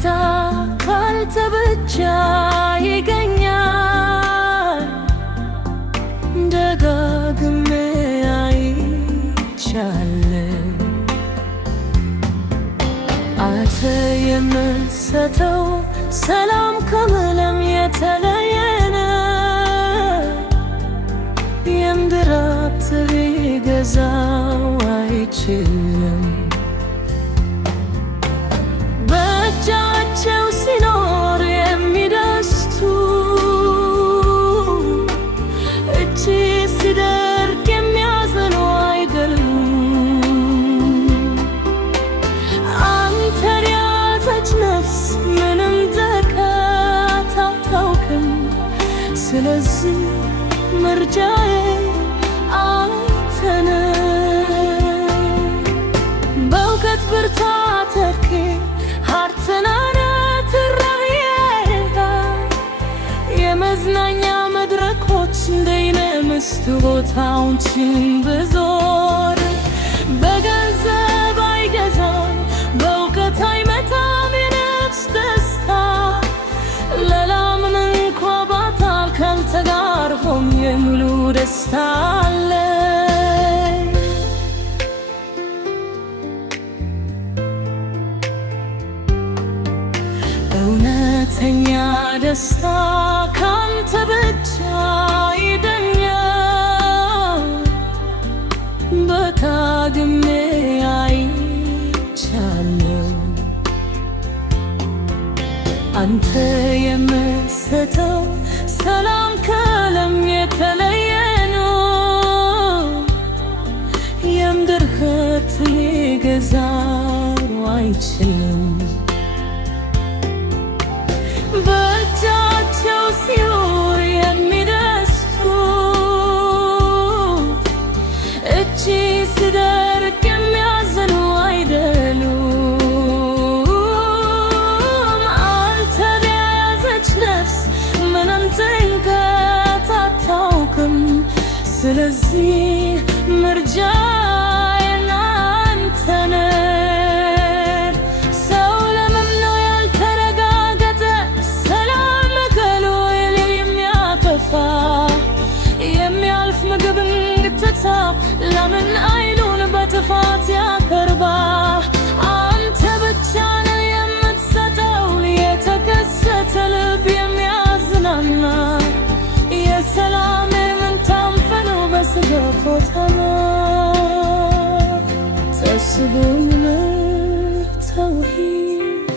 ደስታ ካንተ ብቻ ይገኛል። ደጋግሜ አይቻለሁ አንተ የምትሰጠው ሰላም ከምንም የተለየ ነው። የምድር ሀብት ሊገዛው አይችልም። በእጃቸው ሲኖር የሚደስቱ እጅ ሲደርቅ የሚያዝኑ አይደሉም። አንተን ያዘች ነፍስ ምንም ደርቃት አታውቅም። ስለዚህ ምርጫዬ አንተ ነህ። በእውቀት ብርታት ተኪ የመዝናኛ መድረኮች እንደይነምስቱ ቦታዎችን ብዞር በገንዘብ አይገዛም፣ በእውቀት አይመጣም የነፍስ ደስታ። ለላምን እንኳ ባጣል ካንተ ጋር ሆኜ ሙሉ ደስታ አለ። እውነተኛ ደስታ ካንተ ብቻ ይገኛል። ደጋግሜ አይቻለሁ አንተ የምትሰጠው ሰላም ከዓለም የተለየ ነው። የምድር ሀብት ሊገዛው አይችልም። በእጃቸው ሲኖር የሚደስቱ እጅ ሲደርቅ የሚያዝኑ አይደሉም። አንተን የያዘች ነፍስ ምንም ጭንቀት አታውቅም። ስለዚህ ምርጫዬ አንተ ነህ። የሚያልፍ ምግብ እንድትታ ለምን አይሉን በጥፋት ያቀርባ። አንተ ብቻ ነህ የምትሰጠው የተከሰተ ልብ የሚያዝናና። የሰላም ምንታንፈነው በስጋ ፎታና ተስቦኝ ተውሂድ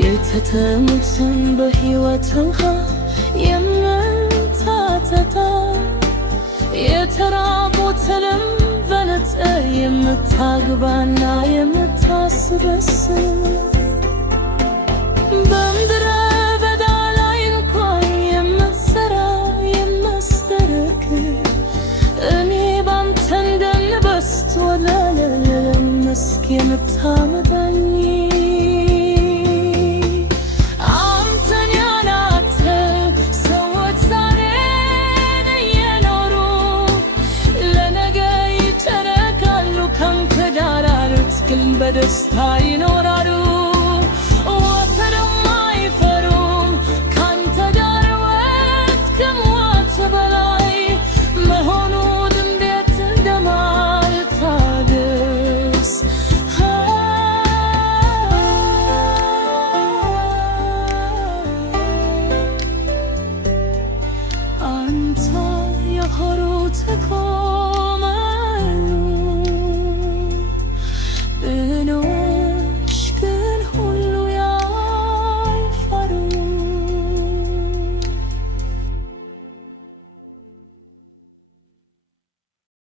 የተተሙትን በሕይወት ውሃ የተራቡትንም በነጠ የምታግባና የምታስበስብ በምድረ በዳ ላይ እንኳን የምትሠራ የማስደርግ እኔ ባንተ እንደንበስት ወዳለ መስክ የምታመጣኝ በደስታ ይኖር